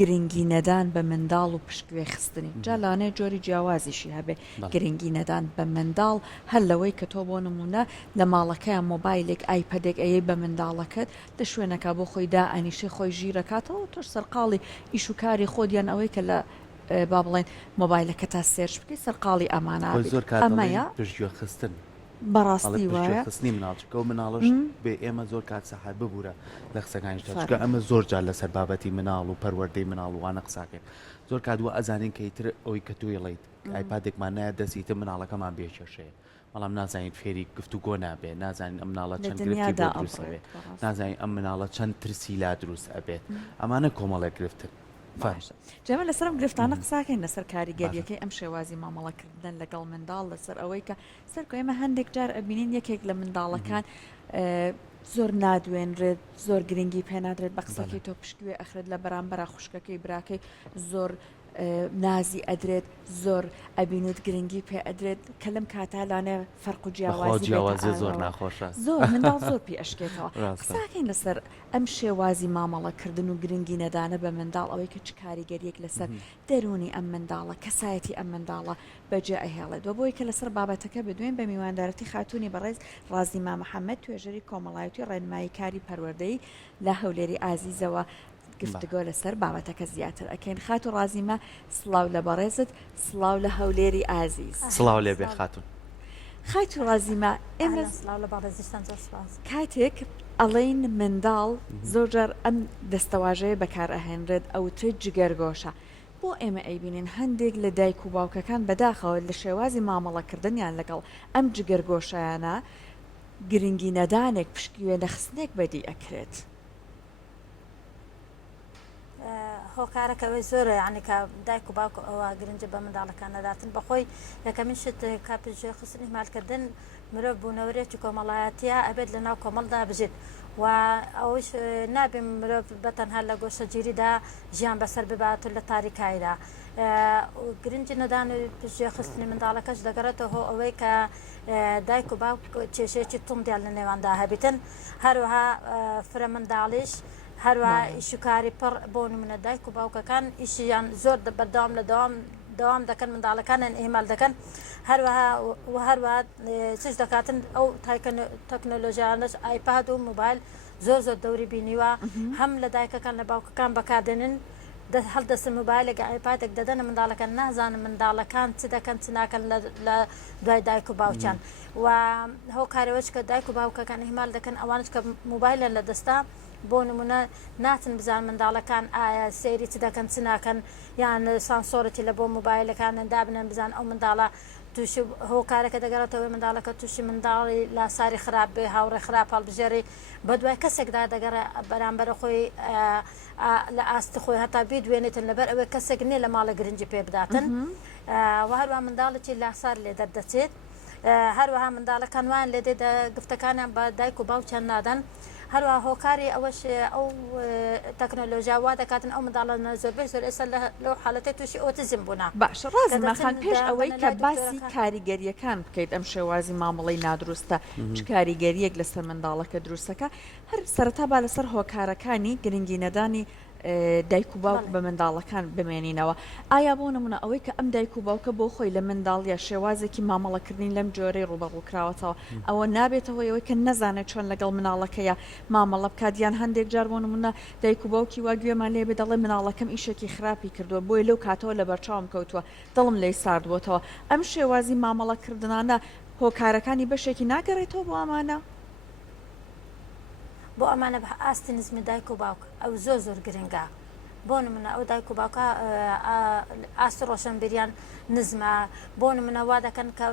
گرنگی نەدان بە منداڵ و پشتگوێ خستنی جالانێ جۆری جیاوازیشی هەبێ گرنگی نەدان بە منداڵ هەر لەوەی کە تۆ بۆ نمونە لە ماڵەکەیان مۆبایلێک ئایپەدێک ئەیە بە منداڵەکەت لە شوێنەکە بۆ خۆی دا ئەنیشی خۆی ژیرەکاتەوە تۆش سەرقاڵی ئیش و کاری خۆدیان ئەوەی کە لە با بڵێن مۆبایلەکە تا سێرش بکەی سەرقاڵی ئەمانە ئەمەیە پشتگوێ خستن بەڕاستی وایە خستنی مناڵچکە و مناڵش بێ ئێمە زۆر کات سەحات ببوورە لە قسەکانیشتا چکە ئەمە زۆر جار لەسەر بابەتی مناڵ و پەروەردەی مناڵ وانە قساکێک زۆر کاتوە ئەزانین کەیتر ئەوەی کە توێڵیت ئایپادێکمان نایە دەستیتە مناڵەکەمان بێکێشەیە بەڵام نازانین فێری گفتوگۆ نابێ نازانین ئەم مناڵە چەند گرفتی بۆ دروست ئەبێت نازانین ئەم مناڵە چەند ترسی لا دروست ئەبێت ئەمانە کۆمەڵێک گرفتن جەمە لەسەرم گرفتانە قساکەین لەسەر کاریگەریەکەی ئەم شێوازی مامەڵەکردن لەگەڵ منداڵ لەسەر ئەوەی کە سەرکۆ ئێمە هەندێک جار ئەبینین یەکێک لە منداڵەکان زۆر نادوێنرێت زۆر گرنگی پێنادرێت بە قسەکەی تۆ پشتگوێ ئەخرێت لە بەرامبەر خوشکەکەی براکەی زۆر نازی ئەدرێت زۆر ئەبینیت گرنگی پێ ئەدرێت کە لەم کاتالانێ فەرق و جیاوازی زۆر ناخۆشە زۆر منداڵ زۆر پێ ئەشکێتەوە قساکەین لەسەر ئەم شێوازی مامەڵەکردن و گرنگی نەدانە بە منداڵ ئەوەی کە چ کاریگەریەک لەسەر دەرونی ئەم منداڵە کەسایەتی ئەم منداڵە بەجێ ئەهێڵێت و بۆی کە لەسەر بابەتەکە بدوێن بە میواندارەتی خاتوونی بەڕێز ڕازیما محەممەد توێژەری کۆمەڵایەتی ڕێنمایی کاری پەروەردەی لە هەولێری ئازیزەوە گفتگۆ لەسەر بابەتەکە زیاتر ئەکەین خات و ڕازیمە سڵاو لە بەڕێزت سڵاو لە هەولێری ئازیز سڵاو لێ بێ خاتون خات و ڕازیمە ئێمە کاتێک ئەڵین منداڵ زۆرجار ئەم دەستەواژەیە بەکار ئەهێنرێت ئەوترێت جگەرگۆشە بۆ ئێمە ئەیبینین هەندێک لە دایک و باوکەکان بەداخەوە لە شێوازی مامەڵەکردنیان لەگەڵ ئەم جگەرگۆشایانە گرنگی نەدانێک پشتگوێ نەخستنێک بەدی ئەکرێت هۆکارەکەوەی زۆرە یعنی کە دایک و باوک ئەوە گرنگجە بە منداڵەکان نەداتن بەخۆی یەکەمین شت کاپژێ خستنی مالکردن مرۆڤ بوونەوەرێکی کۆمەڵایەتیە ئەبێت لە ناو کۆمەڵدا بژێت و ئەوش نابێ مرۆڤ بەتەنها لە گۆشەگیریدا ژیان بەسەر ببات لە تاریکایدا گرنگی نەدان پژێ خستنی منداڵەکەش دەگەڕێتەوە ئەوەی کە دایک و باوک کێشەیەکی توندیان لە نێواندا هەبیتن هەروەها فرە منداڵیش هەروە ئیشوکاری پڕ بۆ نمونە دایک و باوکەکان ئیشیان زۆر بەردەوام لە دەوام دەکەن منداڵەکانیان ئێمال دەکەن هەروەها چش دەکاتن ئەو تەکنۆلۆژیانش ئایپاد و موبایل زۆر دەوری بینیوە هەم لە دایکەکان لە باوکەکان بەکاردێنن هەڵدەستن موبایلێک ئایپادێک دەدەنە منداڵەکان نازانن منداڵەکان چ دەکەن چ ناکەن لە دوای دایک و باوچان و هۆکارەوەش کە دایک و باوکەکان ئیمال دەکەن ئەوانش کە موبایلە لە دەستا بۆ نمونە ناتن بزان منداڵەکان ئایا سەیری چ دەکەن چ ناکەن یان سانسۆرەتی لە بۆ موبایلەکان دابنن بزان ئەو منداڵە تووشی هۆکارەکە دەگەڕێتەوەی منداڵەکە تووشی منداڵی لاساری خراپ بێ هاوڕێ خراپ هەڵبژێری بە دوای کەسێکدا دەگەڕێ بەرامبەر خۆی لە ئاستی خۆی هەتا بیدوێنێتن لەبەر ئەوەی کەسێک نییە لە ماڵە گرنگی پێ بداتن و هەروە منداڵێکی لاسار لێ دەردەچێت هەروەها منداڵەکان وان لێدێ گفتەکانیان بە دایک و باوچیان نادەن هەروە هۆکاری ئەوەش ئەو تەکنۆلۆژیا وا دەکاتن ئەو منداڵانە زۆربەی زۆر ئێستا لەو حاڵەتی تووشی ئۆتیزم بوونا باش ڕازمەخان پێش ئەوەی کە باسی کاریگەریەکان بکەیت ئەم شێوازی مامەڵەی نادروستە چ کاریگەریەک لەسەر منداڵەکە دروستەکە هەر سەرەتا با لەسەر هۆکارەکانی گرنگی نەدانی دایک و باوک بە منداڵەکان بمێنینەوە ئایا بۆ نمونە ئەوەی کە ئەم دایک و باوکە بۆ خۆی لە منداڵ یا شێوازێکی مامەڵەکردنی لەم جۆرەی ڕوبەڕووکراوەتەوە ئەوە نابێتەوە ئەوەی کە نەزانێت چۆن لەگەڵ مناڵەکەیە مامەڵە بکاتیان هەندێک جار بۆ نمونە دایک و باوکی وا گوێمان لێ بێ دەڵێ مناڵەکەم ئیشێکی خراپی کردووە بۆی لەو کاتەوە لە بەرچاوم کەوتووە دڵم لێی ساردبووەتەوە ئەم شێوازی مامەڵەکردنانە هۆکارەکانی بەشێکی ناگەڕێتەوە بۆ ئەمانە بۆ ئەمانە بە ئاستی نزمی دایک و باوک ئەو زۆر گرنگە بۆ نمونە ئەو دایک و باوکە ئاستی ڕۆشنبیریان نزمە بۆ نمونە وا دەکەن کە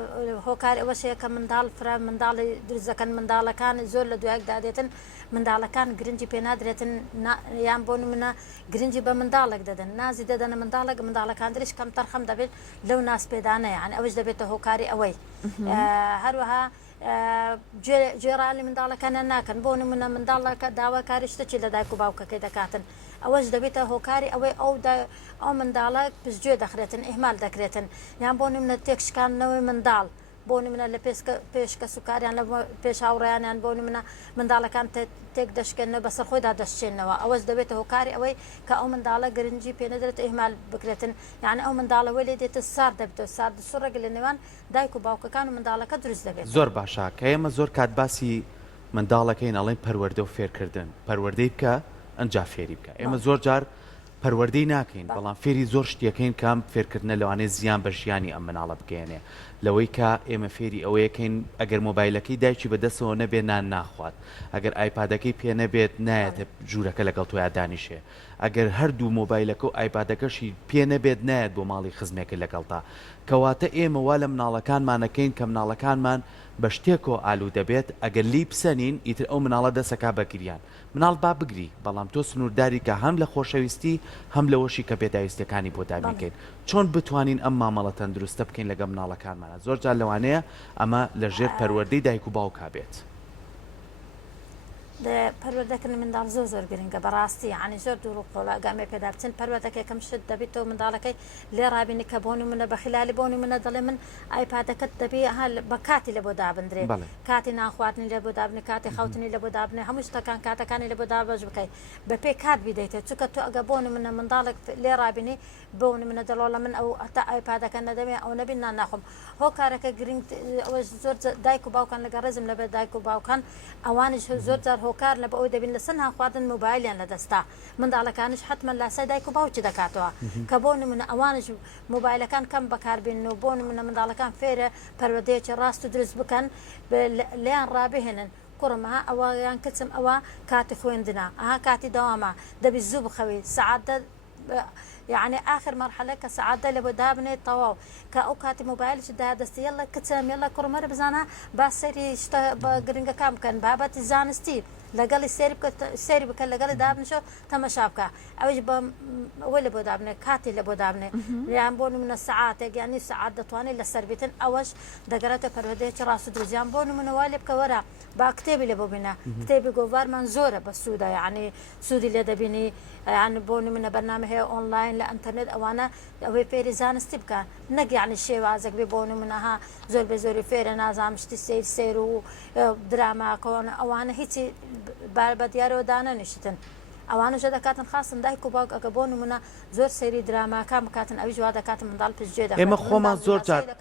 هۆکار ئەوەشەیە کە منداڵ فرە منداڵی دروست دەکەن منداڵەکان زۆر لە دوایەکدا دێتن منداڵەکان گرنگی پێ نادرێتن یان بۆ نمونە گرنگی بە منداڵێک دەدەن نازی دەدەنە منداڵەکان دریش کەم تەرخەم دەبێت لەو ناسپێدانەیە یان ئەوەش دەبێتە هۆکاری ئەوەی هەروەها گوێڕالی منداڵەکانە ناکەن بۆ نمونە منداڵەکە داواکاری شتێکی لە دایک و باوکەکەی دەکاتن ئەوەش دەبێتە هۆکاری ئەوەی ئەو منداڵە پشتگوێ دەخرێتن ئیهمال دەکرێتن یان بۆ نمونە تێکشکاندنەوەی منداڵ بۆنی منە لە پێشکە سوکاریان لە پێش هاوڕێیانیان بۆنی منە منداڵەکان تێک دەشکێنە بەسەر خۆیدا دەشتێنەوە ئەوەش دەبێتە هۆکاری ئەوەی کە ئەو منداڵە گرنگی پێ نەدرێت ئیهمال بکرێتن یعنی ئەو منداڵەوەی لێ دێتە سار دەبێتەوە سار سوڕێک لە نێوان دایک و باوکەکان و منداڵەکە دروست دەبێت زۆر باشە کە ئێمە زۆر کات باسی منداڵەکەین ئەڵێن پەروەردە و فێرکردن پەروەردەی بکە ئەنجا فێری بکە ئێمە زۆر جار پەروەردەی ناکەین بەڵام فێری زۆر شتێکەکەین کام فێرکردنە لەوانەیە زیان بە ژیانی ئەم مناڵە بگەێنێ لەوەی کە ئێمە فێری ئەوەیەکەین ئەگەر مۆبایلەکەی دایکی بەدەستەوە نەبێت نان ناخوات ئەگەر ئایپادەکەی پێ نەبێت نایەتە ژوورەکە لەگەڵ تۆیا دانیشێ ئەگەر هەردوو مۆبایلەکە و ئایپادەکەشی پێ نەبێت نایەت بۆ ماڵی خزمێکە لەگەڵتا کەواتە ئێمە وا لە مناڵەکانمانەکەین کە مناڵەکانمان بە شتێکەوە ئالوو دەبێت ئەگەر لی بسەنین ئیتر ئەو مناڵە دەسەکا بەگریان مناڵ با بگری بەڵام تۆ سنوورداری کە هەم لە خۆشەویستی هەم لەوەشی کە پێداویستەکانی بۆ دابینکەین چۆن بتوانین ئەم مامەڵە تەندروستە بکەین لەگەڵ مناڵەکانمانە زۆر جار لەوانەیە ئەمە لە ژێر پەروەردەی دایک و باوکا بێت پەروەردەکردنی منداڵ زۆر گرنگە بەڕاستی یعنی زۆر دوور و قۆڵە ئەگەمێ پێدا بچن پەروەردەکە یەکەم شت دەبێتەوە منداڵەکەی لێ ڕابینی کە بۆنی منە بە خلالی بۆنی منە دەڵێ من ئایپادەکەت دەبێ بە کاتی لە بۆ دابدرێ کاتی ناخواردنی لە بۆ دابنی کاتی خەوتنی لە بۆ دابنێ هەموو شتەکان کاتەکانی لە بۆ دابش بکەیت بە پێی کات بیدەیتە چونکە تۆ ئەگە بۆنی منە منداڵێک لێ ڕابینی بۆنی منە دەڵۆڵە من ئەو ئەتا ئایپادەکە نەدەمێ ئەو نەبین نان ناخۆم هۆ کارەکە گرنگ ئەوە زۆر دایک و باوکان لەگە ڕێزم لەبێت دایک و باوکان ئەوانش زۆر جار هۆکار لە بە ئەوی دەبین لە سن هاخواردن موبایلیان لە دەستا منداڵەکانش حتمما لاسای دایک و باوکی دەکاتەوە کە بۆ نمونە ئەوانش موبایلەکان کەم بەکاربێن و بۆ نمونە منداڵەکان فێرە پەروەردەیەکی ڕاست و دروست بکەن لیان ڕابهێنن کوڕمەها ئەوەیان کچم ئەوە کاتی خوێندنە ئەها کاتی دەوامە دەبی زوو بخەوی سعادە يعني آخر مرحلة كسعادة لبو دابني طواو كأو كاتي موبايلش دا دستي يلا كتم يلا كرمر بزانا باسيري شتا بقرنجا كام كان بابات زانستي لقالي سيري بك لقالي دابني شو تمشابكا أوش ولا بو دابني كاتي لبو دابني يعني بونو من الساعات يعني سعادة تواني للسربيتن أوش دقرته فروديش راس درزيان بونو من والي بكورا باكتبي لبو بنا كتابي جوفار منزورة بالسودة يعني سودي اللي دبيني يعني بونو من برنامج هي أونلاين لإنترنت أوانا أو فيري زانستي بكا نق يعني الشيء وازك بيبونو منها زور بزوري فيري نازام شتي سيرو دراما كون أوانا هيتي بديارو دانا نشتن ئەوانە ژە دەکاتن خاصن دایک و باوک ئەگە بۆ نمونە زۆر سەیری دراماکان بکاتن ئەوی جوا دەکاتن منداڵ پشتگوێ دەکات ئێمە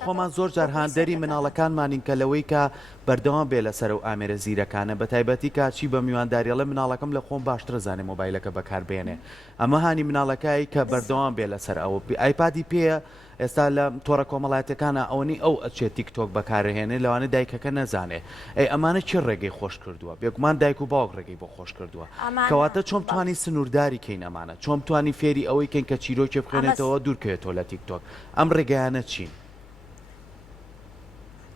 خۆمان زۆر جار هاندەری مناڵەکانمانین کە لەوەی کە بەردەوام بێ لەسەر و ئامێرە زیرەکانە بە تایبەتی کاچی بە میوانداریەڵە مناڵەکەم لە خۆم باشترە زانێ مۆبایلەکە بەکاربێنێ ئەمە هانی مناڵەکەی کە بەردەوام بێ لەسەر ئەوە ئایپادی پێە ئێستا لە تۆڕە کۆمەڵایەتەکانە ئەوەنی ئەو ئەچێت تیکتۆک بەکارهێنێ لەوانە دایکەکە نەزانێ ئەی ئەمانە چی ڕێگەی خۆش کردووە بێگومان دایک و باوک ڕێگەی بۆ خۆش کردووە کەواتە چۆن توانی سنوورداری کەین ئەمانە چۆن توانی فێری ئەوەی کەین کە چیرۆکی بخوێنێتەوە دوورکەوێتەوە لە تیکتۆک ئەم ڕێگەیانە چین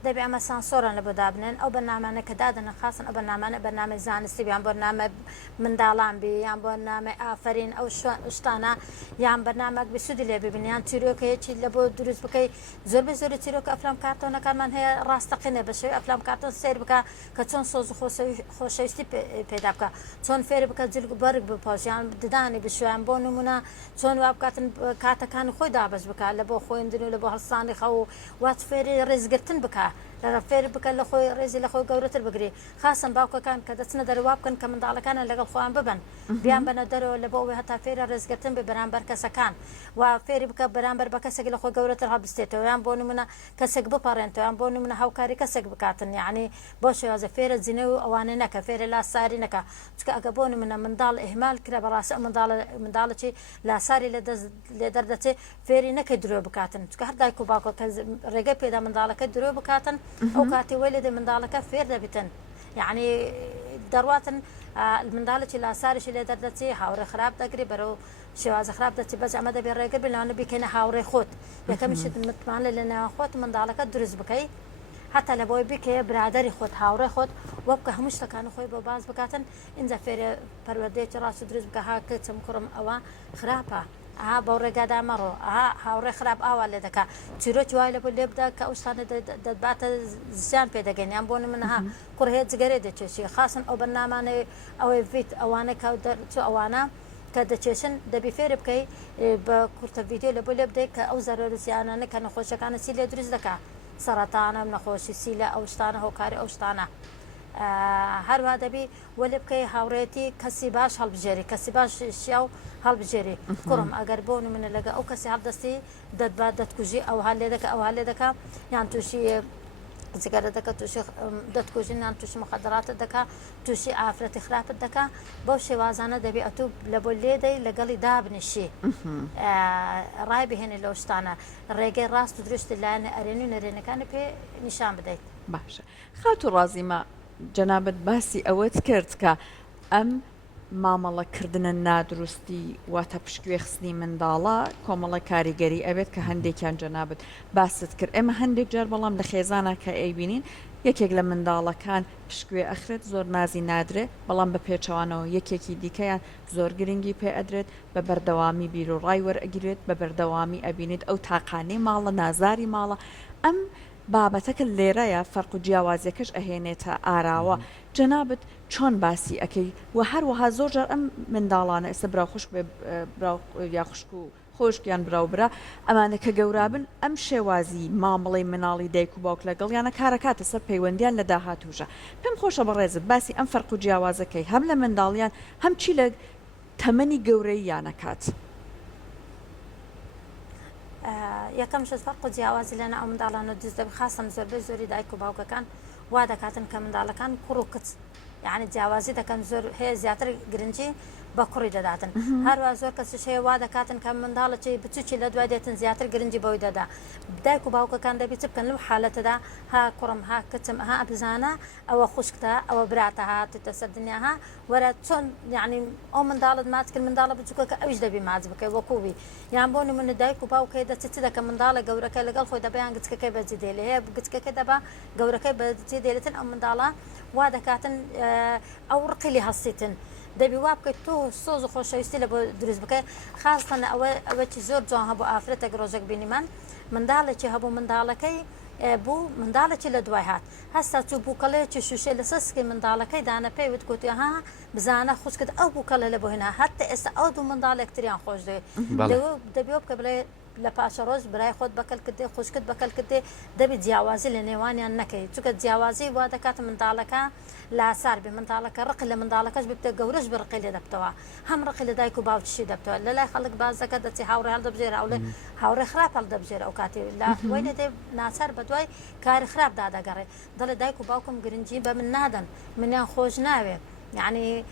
دەبێ ئەمە سانسۆران لە بۆ دابنێن ئەو بەرنامانە کە دادنە خاصن ئەو بەرنامانە بەرنامە زانستی بیان بەرنامە منداڵان بێ یان بەرنامە ئافرین ئەو شتانە یان بەرنامەک بە سوودی لێ ببین یان تیرۆکەیەکی لە بۆ دروست بکەی زۆر بە زۆری تیرۆکە ئەفلام کارتۆنەکانمان هەیە ڕاستەقینە بە شێوەی ئەفلام کارتۆن سیر بکە کە چۆن سۆز و خۆشەویستی پێدا بکە چۆن فێر بکە جلگ و بەرگ بپۆشیان ددانی بشویان بۆ نمونە چۆن وا بکاتن کاتەکانی خۆی دابش بکە لە بۆ خوێندن و لە بۆ هەڵسانی خەو وات فێری ڕێزگرتن بکە لە فێر بکە لە خۆی ڕێزی لە خۆی گەورەتر بگری خاصن باوکەکان کە دەچنە دەرەوە بکەن کە منداڵەکانە لەگەڵ خۆیان ببن بیان بنە دەرەوە لە بۆ ئەوەی هەتا فێرە ڕێزگرتن بە بەرامبەر کەسەکان و فێری بکە بەرامبەر بە کەسێک لە خۆی گەورەتر هەڵبستێتەوە یان بۆ نمونە کەسێک بپەڕێنەوە یان بۆ نمونە هاوکاری کەسێک بکاتن یعنی بۆ شێوازە فێرە جینە و ئەوانە نەکە فێرە لاساری نەکە چکە ئەگە بۆ نمونە منداڵ ئیهمال کرا بەڕاستی منداڵێکی لاساری لێ دەردەچێت فێری نەکەی درۆ بکاتن چکە هەر دایک و باوکە کە ڕێگەی پێدا منداڵەکە درۆ بکاتن ئەو کاتی وەی لێ منداڵەکە فێر دەبێتن یعنی دەڕواتن منداڵێکی لاساریشی لێ دەردەچێ هاوڕێ خراپ دەگری بەرەو شێوازە خراپ دەچێت بەس ئەمە دەبێت ڕێگە بلانە بیکەنە هاوڕێ خۆت یەکەمیشت متمانە لە نێوان خۆت منداڵەکە دروست بکەی حتا لە بۆی بکەیە برادری خۆت هاوڕێ خۆت وە بکە هەموو شتەکانی خۆی بۆ باز بکاتن اینجا فێرە پەروەردەیەکی ڕاست دروست بکە ها کچم کوڕم ئەوە خراپە ئاها بەو ڕێگادا مەڕۆ ئاها هاوڕێ خراپ ئاوا لێ دەکات چیرۆکی وای لە بۆ لێ بدا کە ئەو شتانە دەباتە زیان پێ دەگەین بۆ منها کوڕهەیە جگەرێ دەچێشی خاصن ئەو بەرنامانەی ئەوەی ڤیت ئەوانە کە ئەوانە کە دەچێشن دەبی فێر بکەی بە کورتە ڤیدیۆ لە بۆ لێ بدەیت کە ئەو زەرۆرە زیانانە کە نەخۆشەکانە چی لێ دروست دەکات سەرەتانە نەخۆشی سیلە ئەو شتانە هۆکاری ئەو شتانە هەروە دەبی وەلێ بکەی هاوڕێتی کەسی باش هەڵبژێری کەسی باش شیا و هەڵبژێری کوڕم ئەگەر بۆ منە لەگە ئەو کەسی هەڵدەستی دەتبات دەتکوژی ئەو هەر لێ دەکە ئەو هەر لێ دەکە یان تووشی جگەرە دەکە تووشی دەتکوژینیان تووشی مخدراتت دەکا تووشی ئافرەتی خراپت دەکا بەو شێوازانە دەبێت ئەتوو لە بۆ لێدەی لەگەڵی دابنیشی ڕای بهێنێ لەو شتانە ڕێگەی ڕاست و درشتی لایەنە ئەرێنی و نەرێنەکانی پێ نیشان بدەیت باشە خاوت و ڕازیمە جەنابەت باسی ئەوەت کرد کە ئەم مامەڵەکردنە نادروستی واتە پشتگوێ خستنی منداڵە کۆمەڵە کاریگەری ئەوێت کە هەندێکیان جەنابەت باست کرد ئێمە هەندێک جار بەڵام لە خێزانە کە ئەیبینین یەکێک لە منداڵەکان پشتگوێ ئەخرێت زۆر نازی نادرێت بەڵام بە پێچەوانەوە یەکێکی دیکەیان زۆر گرنگی پێ ئەدرێت بە بەردەوامی بیر و ڕای وەرئەگرێت بە بەردەوامی ئەبینێت ئەو تاقانەی ماڵە نازاری ماڵە ئەم بابەتەکە لێرەیە فەرق و جیاوازیەکەش ئەهێنێتە ئاراوە جەنابەت چۆن باسی ئەەکەی و هەروەها زۆر جار ئەم منداڵانە ئێستا براو خوشک بێ یا خوشک و خۆشکیان براوبرا ئەمانە کە گەورابن ئەم شێوازی مامەڵی مناڵی دایک و باوک لەگەڵیانە کارەکاتە سەر پەیوەندیان لە داهاتووژە پێم خۆشە بەڕێزت باسی ئەم فەرق و جیاوازەکەی هەم لە منداڵیان هەم چی لە تەمەنی گەورەی یانەکات یەکەم شت فەرق و جیاوازی لەنە ئەو منداڵانە دروست دەبێت خاصەن زۆربەی زۆری دایک و باوکەکان وا دەکاتن کە منداڵەکان کوڕ و کچ یعنی جیاوازی دەکەن زۆر هەیە زیاتر گرنگی بە کوڕی دەداتن هەروە زۆر کەسش هەیە وا دەکاتن کە منداڵەی بچوکی لە دوای دێتن زیاتر گرنگی بەوەی دەدا دایک و باوکەکان دەبێت بکەن لەو حالەتەدا ها کوڕم ها کچم ها بزانە ئەوە خوشکتە ئەوە براتە هاتێتە سەر دنیاها وەرە چۆن یعنی ئەو منداڵت ماچکرد منداڵە بچووکە ئەویش دەبی ماچ بکەی وەکوبی یان بۆ نمونە دایک و باوکەی دەچێت دەکە منداڵە گەورەکە لەگەڵ خۆی دەبیان گچکەکەی بەجێ دێڵێ هەیە گچکەکە دەبا گەورەکەی بەجێ دێتن ئەو منداڵە وا دەکاتن ئەو ڕقیلی هەستیتن دەبی وا بکەیت تۆ سۆز و خۆشەویستی لە بۆ دروست بکەی خاستن ئەوەی زۆر جوان هەبوو ئافرەتێک ڕۆژێک بینیمان منداڵێکی هەبوو منداڵەکەی بوو منداڵێکی لە دوای هات هەستا چوو بووکەڵەیەکی شوشەی لە سەسکی منداڵەکەی دانە پێی وت گوتی ها بزانە خوشکت ئەو بووکەڵە لە بۆ هێنا هەتا ئێستا ئەو دوو منداڵێکتریان خۆش دەبێ بکە بڵێ لە پاشە ڕۆژ برای خۆت بەکەل کردێ خوشکت بەکەل کردێ دەبێت جیاوازی لە نێوانیان نەکەی چونکە جیاوازی وا دەکات منداڵەکە لاسار بێ منداڵەکە ڕقی لە منداڵەکەش بێتە گەورەش بڕقی لێ دەبتەوە هەم ڕقی لە دایک و باوکیشی دەبتەوە لە لای خەڵک بازەکە دەچی هاوڕێ هەڵدەبژێرە ئەو هاوڕێ خراپ هەڵدەبژێرە ئەو کاتی لای دێ ناچار بە دوای کاری خراپ دادەگەڕێ دەڵێ دایک و باوکم گرنگی بە من نادەن منیان خۆش ناوێ یعنی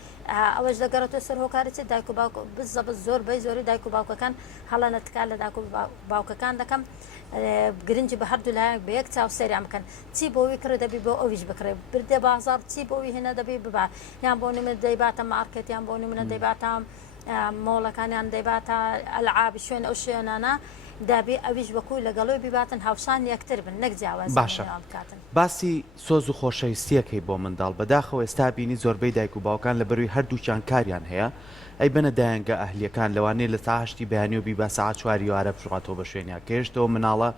ئەوەش دەگەڕێتە سەر هۆکارێتی دایک و باوک بزەبت زۆربەی زۆری دایک و باوکەکان هەڵەنەتکار لە دایک و باوکەکان دەکەم گرنگی بە هەردوو لایەک بە یەک چاو سەریان بکەن چی بۆەوەی کرد دەبی بۆ ئەویش بکرێ بردێ بازار چی بۆەوەی هێنە دەبی ببا یان بۆ نمونە دەیباتە مارکێت یان بۆ نمونە دەیباتە مۆڵەکانیان دەیباتە ئەلعابی شوێن ئەو شوێنانە دابێ ئەویش وەکوی لەگەڵۆی بیباتن هاوشان یەکتر بن نەک جیاواز بکاتن باسی سۆز و خۆشەویستیەکەی بۆ منداڵ بەداخەوە ئێستا بینی زۆربەی دایک و باوکان لە بەروی هەردووچیان کاریان هەیە ئەی بنە دایانگە ئەهلیەکان لەوانەیە لە ساهشتی بەیانی و بیبا ساعت 4 وارە بژڕاتەوە بە شوێنیا کێشتەوە مناڵە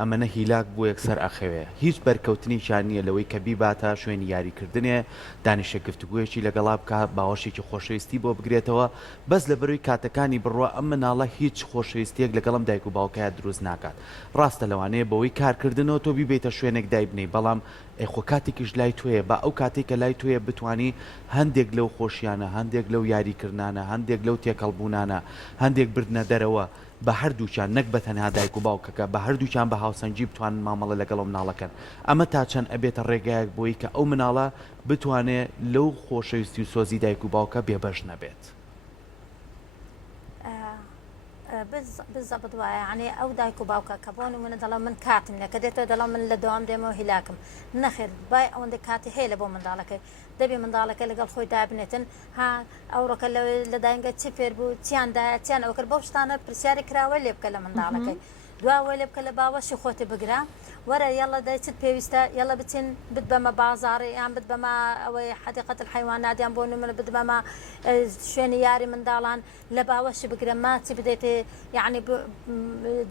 ئەمەنە هیلاک بۆ یەکسەر ئەخەوێ هیچ بەرکەوتنیشان نییە لەوەی کە بیباتە شوێنی یاریکردنێ دانیشە گفتوگویەکی لەگەڵا بکە باوەشێکی خۆشەویستی بۆ بگرێتەوە بەس لە بەروی کاتەکانی بڕوە ئەم مناڵە هیچ خۆشەویستیەک لەگەڵم دایک و باوکایە دروست ناکات ڕاستە لەوانەیە بەوەی کارکردنەوە تۆ بیبێتە شوێنێک دایبنەی بەڵام ئەیخۆ کاتێکیش لای توێ بە ئەو کاتێکە لای توێ بتانی هەندێک لەو خۆشیانە هەندێک لەو یاریکردانە هەندێک لەو تێکەڵبوونانە هەندێک بردنە دەرەوە بە هەردووچان نەک بە تەنها دایک و باوکەکە بە هەردووچان بە هاوسەنجی بتوانن مامەڵە لەگەڵ مناڵەکەن ئەمە تا چەند ئەبێتە ڕێگایەک بۆی کە ئەو مناڵە بتوانێت لەو خۆشەویستی و سۆزی دایک و باوکە بێبەش نەبێت بالضبط يعني ئەو دایک و باوکە کە بۆ نمونە دەڵێ من کاتم لە کە دێتەوە دەڵام من لە دەوام دێمەوە هیلاکم نەخێر بای ئەوەندە کاتی هەیە لە بۆ منداڵەکەی دەبێ منداڵەکە لەگەڵ خۆی دابنێتن ها ئەوڕەکە لە داینگە چی فێر بوو چیاندایە چیان ئەوە کرد بەو شتانە پرسیاری کراوە لێ بکە لە منداڵەکەی دواوە لێ بکە لە باوەشی خۆتی بگرا وەرە یاڵە دایچت پێویستە یاڵە بچین بت بەمە بازاڕی یان بت بەمە ئەوەی حدیقەت الحیوانات یان بۆ نمونە بت بەمە شوێنی یاری منداڵان لە باوەشی بگرە ماچی بدەیتێ یعنی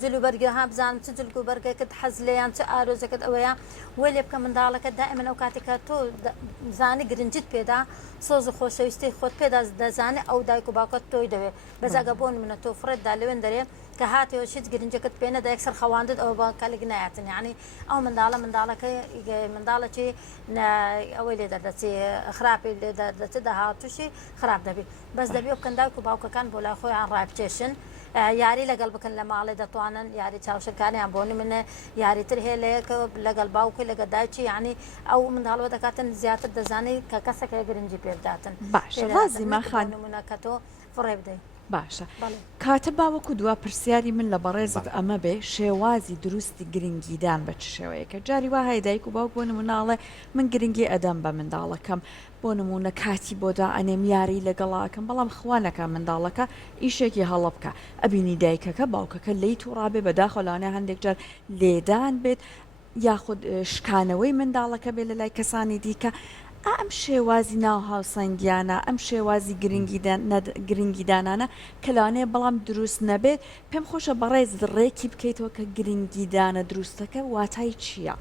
جلو بەرگە ها بزانم چ جلگو بەرگەکەت حەز لێیان چ ئارۆزەکەت ئەوەیە وە لێ بکە منداڵەکە دائیمەن ئەو کاتێکە تۆ زانی گرنجت پێدا سۆز و خۆشەویستی خۆت پێدا دەزانێ ئەو دایک و باوکەت تۆی دەوێت بەزاگە بۆ نمونە تۆ فڕێتدا لەوێن دەرێ کە هاتیەوە شت گرنجەکەت پێ نەدا یەکسەر خەواندت ئەوە بە کەلێک نایەتن یعنی ئەو منداڵەکەی ئەوەی لێ دەردەچێ خراپی لێ دەردەچێت داهاتوشی خراپ دەبێت بەس دەبێ بکەن دایک و باوکەکان بۆ لای خۆیان ڕابچێشن یاری لەگەڵ بکەن لە ماڵێ دەتوانن یاری چاوشەکانیان بۆ منە یاریتر هەیە لەیەکە لەگەڵ باوکی لەگە دایکی یعنی ئەو منداڵەوە دەکاتن زیاتر دەزانێت کە کەسێکە گرنگی پێ بداتن باشە ڕازیما خان نمونە کە تۆ فڕێ بدەیت باشە کاتە باوەکو دوا پرسیاری من لە بەڕێزت ئەمە بێ شێوازی دروستی گرنگیدان بە چ شێوەیەکە جاری وا هەیە دایک و باوک بۆ نموناڵێ من گرنگی ئەدەم بە منداڵەکەم بۆ نمونە کاتی بۆدا ئەنێم یاری لەگەڵاکەم بەڵام خوانەکە منداڵەکە ئیشێکی هەڵە بکە ئەبینی دایکەکە باوکەکە لی تووڕابێ بەداخەلانە هەندێک جار لێدان بێت یاخود شکانەوەی منداڵەکە بێ لە لای کەسانی دیکە ئەم شێوازی ناو هاوسەنگیانە ئەم شێوازی گرنگیدانانە کەلانەیە بەڵام دروست نەبێت پێم خۆشە بەڕێز ڕێکی بکەیتەوە کە گرنگیدانە دروستەکە واتای چییە؟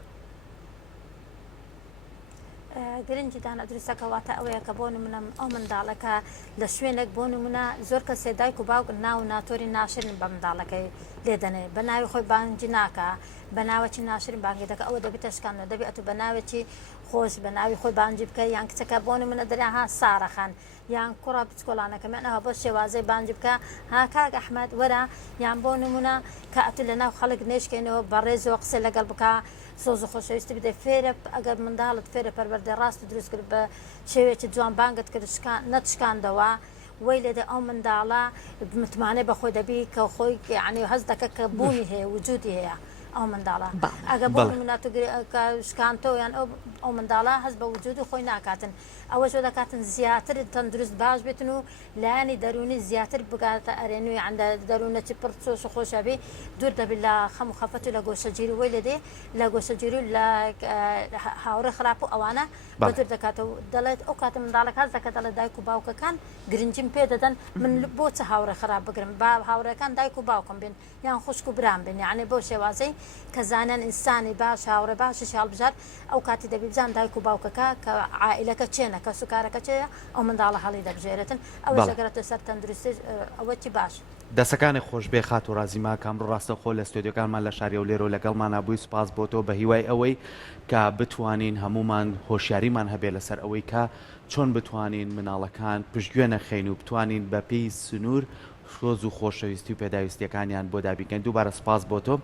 گرنجی دانە دروستەکە واتە ئەوەیە کە بۆ نمونە ئەو منداڵەکە لە شوێنێک بۆ نمونە زۆر کەسێ دایک و باوک ناو ناتۆری ناشرن بە منداڵەکەی لێدەنێ بە ناوی خۆی بانگی ناکە بە ناوەکی ناشرین بانگی دەکە ئەوە دەبێتە شکاندنەوە دەبێت ئەتو بە ناوێکی خۆش بە ناوی خۆی بانگی بکە یان کچەکە بۆ نمونە دەریاها سارەخان یان کوڕە بچکۆلانەکە منەوە بۆ شێوازەی بانگی بکە ها کاک ئەحمەد وەرە یان بۆ نمونە کە ئەتو لە ناو خەڵک نێشکێنەوە بەڕێزەوە قسە لەگەڵ بکە سۆز و خۆشەویستی بدە فێرە ئەگەر منداڵت فێرە پەروەردەی ڕاست دروست کرد بە شێوێکی جوان بانگت کرد نەتشکاندەوە وی لێدە ئەو منداڵە متمانەی بەخۆی دەبی کە خۆی یعنی هەز دەکە کە بوونی هەیە وجودی هەیە ئەو منداڵە ئەگە بۆ شکانتۆ یان ئەو منداڵە هەست بە وجودی خۆی ناکاتن ئەوە زۆر دەکاتن زیاتر تەندروست باش بێتن و لایانی دەرونی زیاتر بگاتە ئەرێنوی عندە دەرونەتی پڕ چۆش و خۆشەبی دوور دەبێت لە خەم و خەفەت و لە گۆشەگیری وی لێدێ لە گۆشەگیری و لە هاوڕێ خراپ و ئەوانە بە دوور دەکاتەوە دەڵێت ئەو کاتە منداڵەکە هەست دەکات لە دایک و باوکەکان گرنگیم پێ دەدەن من بۆ چه هاوڕێ خراپ بگرم با هاوڕێکان دایک و باوکم بین یان خوشک و برام بین یعنی بۆ شێوازەی کە زانان ئینسانی باش هاوڕێ باشی هەڵبژار ئەو کاتی دەبی بزان دایک و باوکەکە کە عائیلەکە چێنە کە سوکارەکە چێە ئەو منداڵە هەڵی دەبژێرێتن ئەوە دەگەرێتە سەر تەندروستی ئەوەی باش دەسەکانی خۆش بێ خات و رازیما کامڕۆ ڕاستە خۆ لە ستۆدیۆکانمان لە شاری و لێرۆ لەگەڵمان نبووی سوپاس بۆ تۆ بە هیوای ئەوەی کە بتوانین هەمومان هۆشیاریمان هەبێ لەسەر ئەوەی کە چۆن بتوانین مناڵەکان پشتگوێ نەخەین و بتوانین بە پێی سنوور خۆز و خۆشەویستی و پێداویستیەکانیان بۆ دابیکەن دووبارە سپاس بۆ تۆ